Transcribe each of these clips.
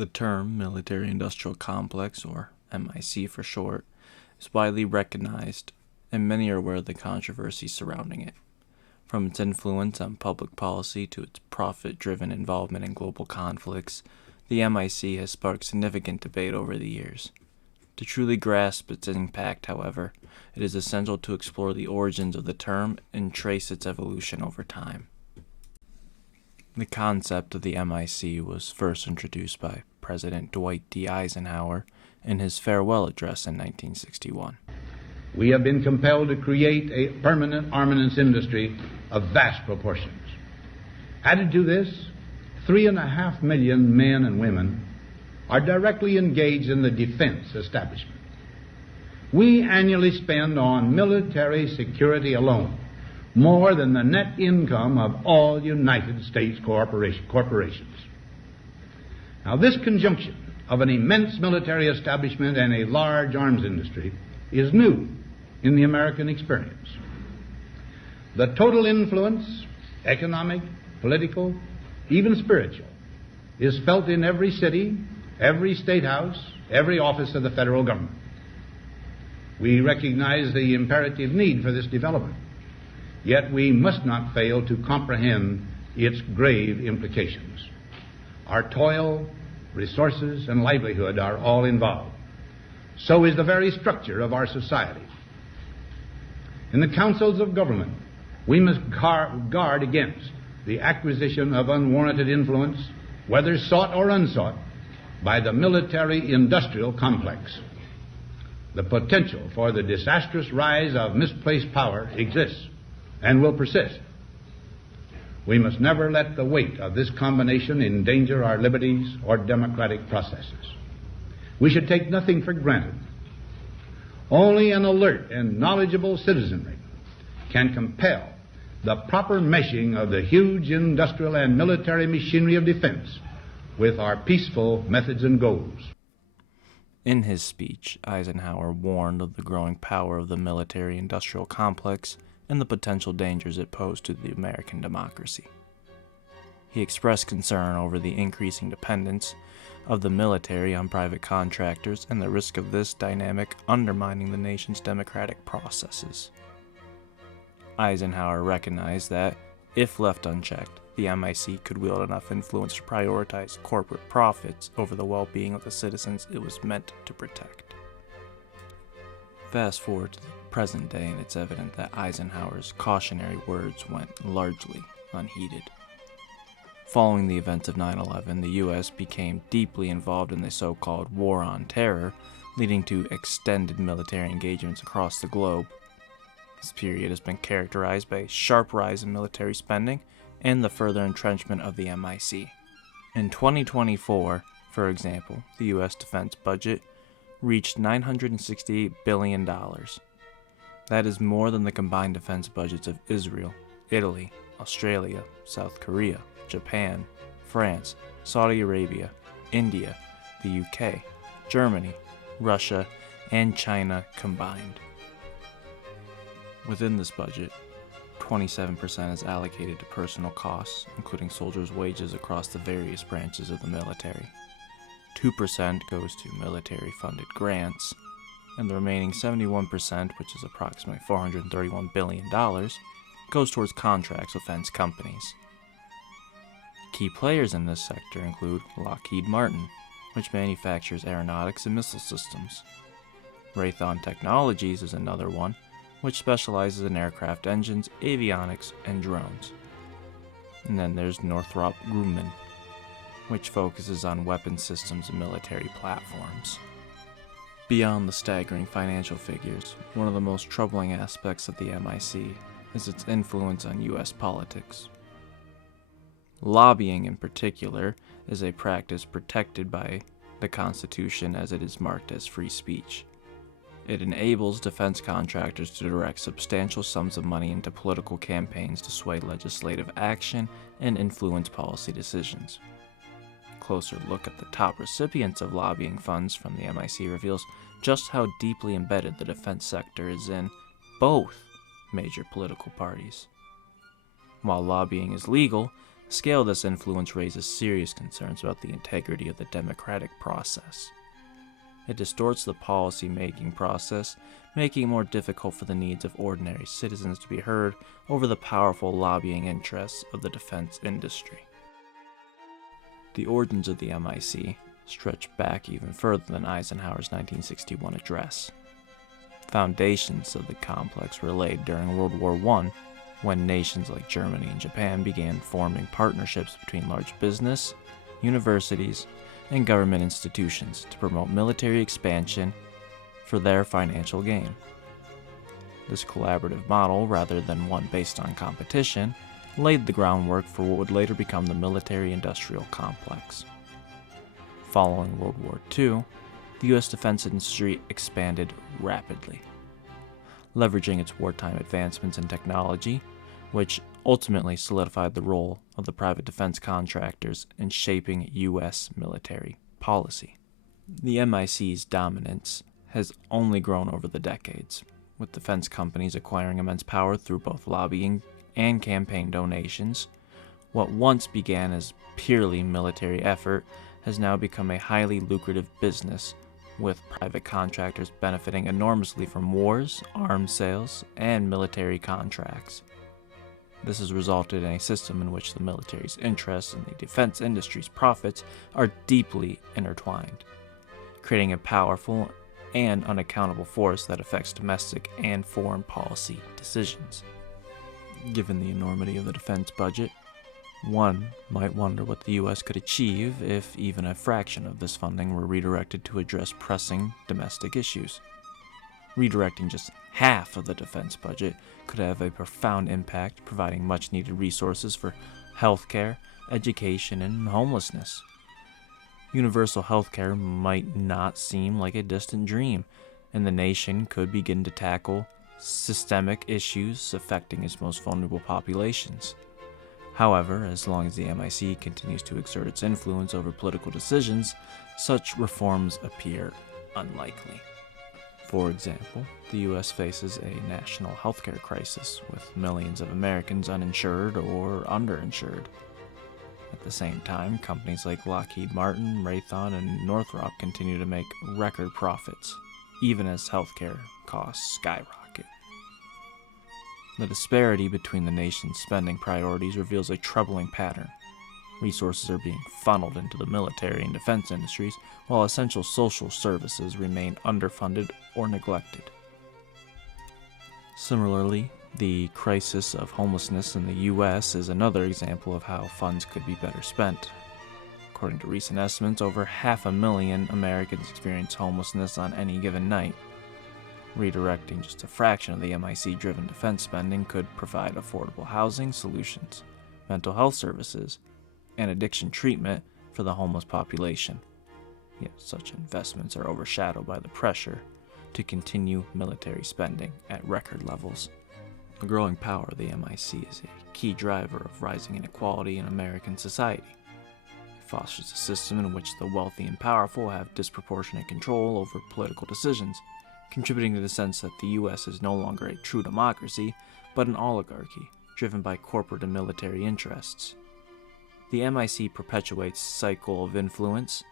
The term military-industrial complex, or MIC for short, is widely recognized, and many are aware of the controversy surrounding it. From its influence on public policy to its profit-driven involvement in global conflicts, the MIC has sparked significant debate over the years. To truly grasp its impact, however, it is essential to explore the origins of the term and trace its evolution over time. The concept of the MIC was first introduced by President Dwight D. Eisenhower in his farewell address in 1961. We have been compelled to create a permanent armaments industry of vast proportions. Added to this, 3.5 million men and women are directly engaged in the defense establishment. We annually spend on military security alone more than the net income of all United States corporations. Now, this conjunction of an immense military establishment and a large arms industry is new in the American experience. The total influence, economic, political, even spiritual, is felt in every city, every state house, every office of the federal government. We recognize the imperative need for this development, yet we must not fail to comprehend its grave implications. Our toil, resources, and livelihood are all involved. So is the very structure of our society. In the councils of government, we must guard against the acquisition of unwarranted influence, whether sought or unsought, by the military-industrial complex. The potential for the disastrous rise of misplaced power exists and will persist. We must never let the weight of this combination endanger our liberties or democratic processes. We should take nothing for granted. Only an alert and knowledgeable citizenry can compel the proper meshing of the huge industrial and military machinery of defense with our peaceful methods and goals. In his speech, Eisenhower warned of the growing power of the military-industrial complex and the potential dangers it posed to the American democracy. He expressed concern over the increasing dependence of the military on private contractors and the risk of this dynamic undermining the nation's democratic processes. Eisenhower recognized that, if left unchecked, the MIC could wield enough influence to prioritize corporate profits over the well-being of the citizens it was meant to protect. Fast forward to the present day, and it's evident that Eisenhower's cautionary words went largely unheeded. Following the events of 9/11, the U.S. became deeply involved in the so-called War on Terror, leading to extended military engagements across the globe. This period has been characterized by a sharp rise in military spending and the further entrenchment of the MIC. In 2024, for example, the U.S. defense budget reached $968 billion. That is more than the combined defense budgets of Israel, Italy, Australia, South Korea, Japan, France, Saudi Arabia, India, the UK, Germany, Russia, and China combined. Within this budget, 27% is allocated to personal costs, including soldiers' wages across the various branches of the military. 2% goes to military-funded grants, and the remaining 71%, which is approximately $431 billion, goes towards contracts with defense companies. Key players in this sector include Lockheed Martin, which manufactures aeronautics and missile systems. Raytheon Technologies is another one, which specializes in aircraft engines, avionics, and drones. And then there's Northrop Grumman, which focuses on weapon systems and military platforms. Beyond the staggering financial figures, one of the most troubling aspects of the MIC is its influence on U.S. politics. Lobbying, in particular, is a practice protected by the Constitution as it is marked as free speech. It enables defense contractors to direct substantial sums of money into political campaigns to sway legislative action and influence policy decisions. A closer look at the top recipients of lobbying funds from the MIC reveals just how deeply embedded the defense sector is in both major political parties. While lobbying is legal, The scale of this influence raises serious concerns about the integrity of the democratic process. It distorts the policy-making process, making it more difficult for the needs of ordinary citizens to be heard over the powerful lobbying interests of the defense industry. The origins of the MIC stretch back even further than Eisenhower's 1961 address. Foundations of the complex were laid during World War I, when nations like Germany and Japan began forming partnerships between large business, universities, and government institutions to promote military expansion for their financial gain. This collaborative model, rather than one based on competition, laid the groundwork for what would later become the military-industrial complex. Following World War II, the U.S. defense industry expanded rapidly, leveraging its wartime advancements in technology, which ultimately solidified the role of the private defense contractors in shaping U.S. military policy. The MIC's dominance has only grown over the decades, with defense companies acquiring immense power through both lobbying and campaign donations. What once began as purely military effort has now become a highly lucrative business, with private contractors benefiting enormously from wars, arms sales, and military contracts. This has resulted in a system in which the military's interests and the defense industry's profits are deeply intertwined, creating a powerful and unaccountable force that affects domestic and foreign policy decisions. Given the enormity of the defense budget, one might wonder what the U.S. could achieve if even a fraction of this funding were redirected to address pressing domestic issues. Redirecting just half of the defense budget could have a profound impact, providing much-needed resources for healthcare, education, and homelessness. Universal healthcare might not seem like a distant dream, and the nation could begin to tackle systemic issues affecting its most vulnerable populations. However, as long as the MIC continues to exert its influence over political decisions, such reforms appear unlikely. For example, the U.S. faces a national healthcare crisis, with millions of Americans uninsured or underinsured. At the same time, companies like Lockheed Martin, Raytheon, and Northrop continue to make record profits, even as healthcare costs skyrocket. The disparity between the nation's spending priorities reveals a troubling pattern. Resources are being funneled into the military and defense industries, while essential social services remain underfunded or neglected. Similarly, the crisis of homelessness in the U.S. is another example of how funds could be better spent. According to recent estimates, over 500,000 Americans experience homelessness on any given night. Redirecting just a fraction of the MIC-driven defense spending could provide affordable housing solutions, mental health services, and addiction treatment for the homeless population. Yet such investments are overshadowed by the pressure to continue military spending at record levels. The growing power of the MIC is a key driver of rising inequality in American society. It fosters a system in which the wealthy and powerful have disproportionate control over political decisions, contributing to the sense that the U.S. is no longer a true democracy, but an oligarchy driven by corporate and military interests. The MIC perpetuates a cycle of influence,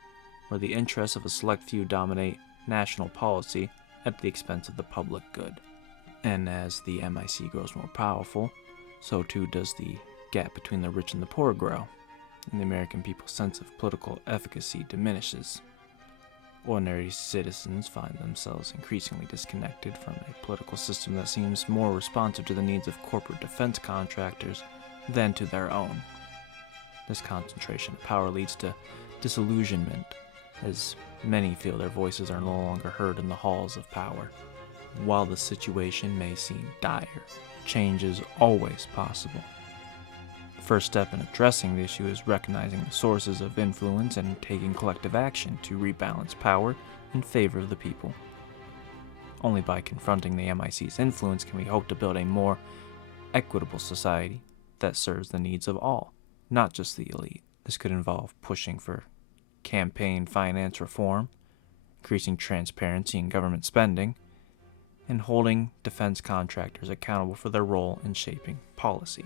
where the interests of a select few dominate national policy at the expense of the public good. And as the MIC grows more powerful, so too does the gap between the rich and the poor grow, and the American people's sense of political efficacy diminishes. Ordinary citizens find themselves increasingly disconnected from a political system that seems more responsive to the needs of corporate defense contractors than to their own. This concentration of power leads to disillusionment, as many feel their voices are no longer heard in the halls of power. While the situation may seem dire, change is always possible. The first step in addressing the issue is recognizing the sources of influence and taking collective action to rebalance power in favor of the people. Only by confronting the MIC's influence can we hope to build a more equitable society that serves the needs of all, not just the elite. This could involve pushing for campaign finance reform, increasing transparency in government spending, and holding defense contractors accountable for their role in shaping policy.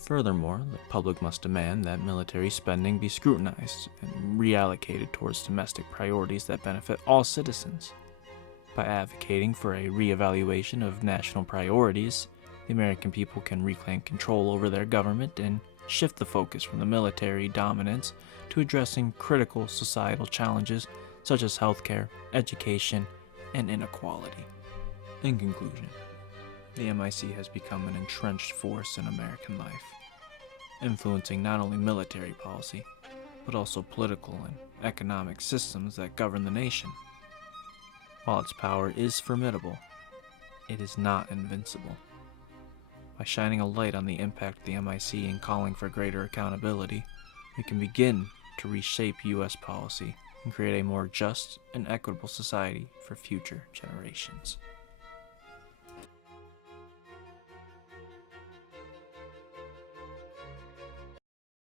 Furthermore, the public must demand that military spending be scrutinized and reallocated towards domestic priorities that benefit all citizens. By advocating for a reevaluation of national priorities, the American people can reclaim control over their government and shift the focus from the military dominance to addressing critical societal challenges such as healthcare, education, and inequality. In conclusion, the MIC has become an entrenched force in American life, influencing not only military policy, but also political and economic systems that govern the nation. While its power is formidable, it is not invincible. By shining a light on the impact of the MIC and calling for greater accountability, we can begin to reshape U.S. policy and create a more just and equitable society for future generations.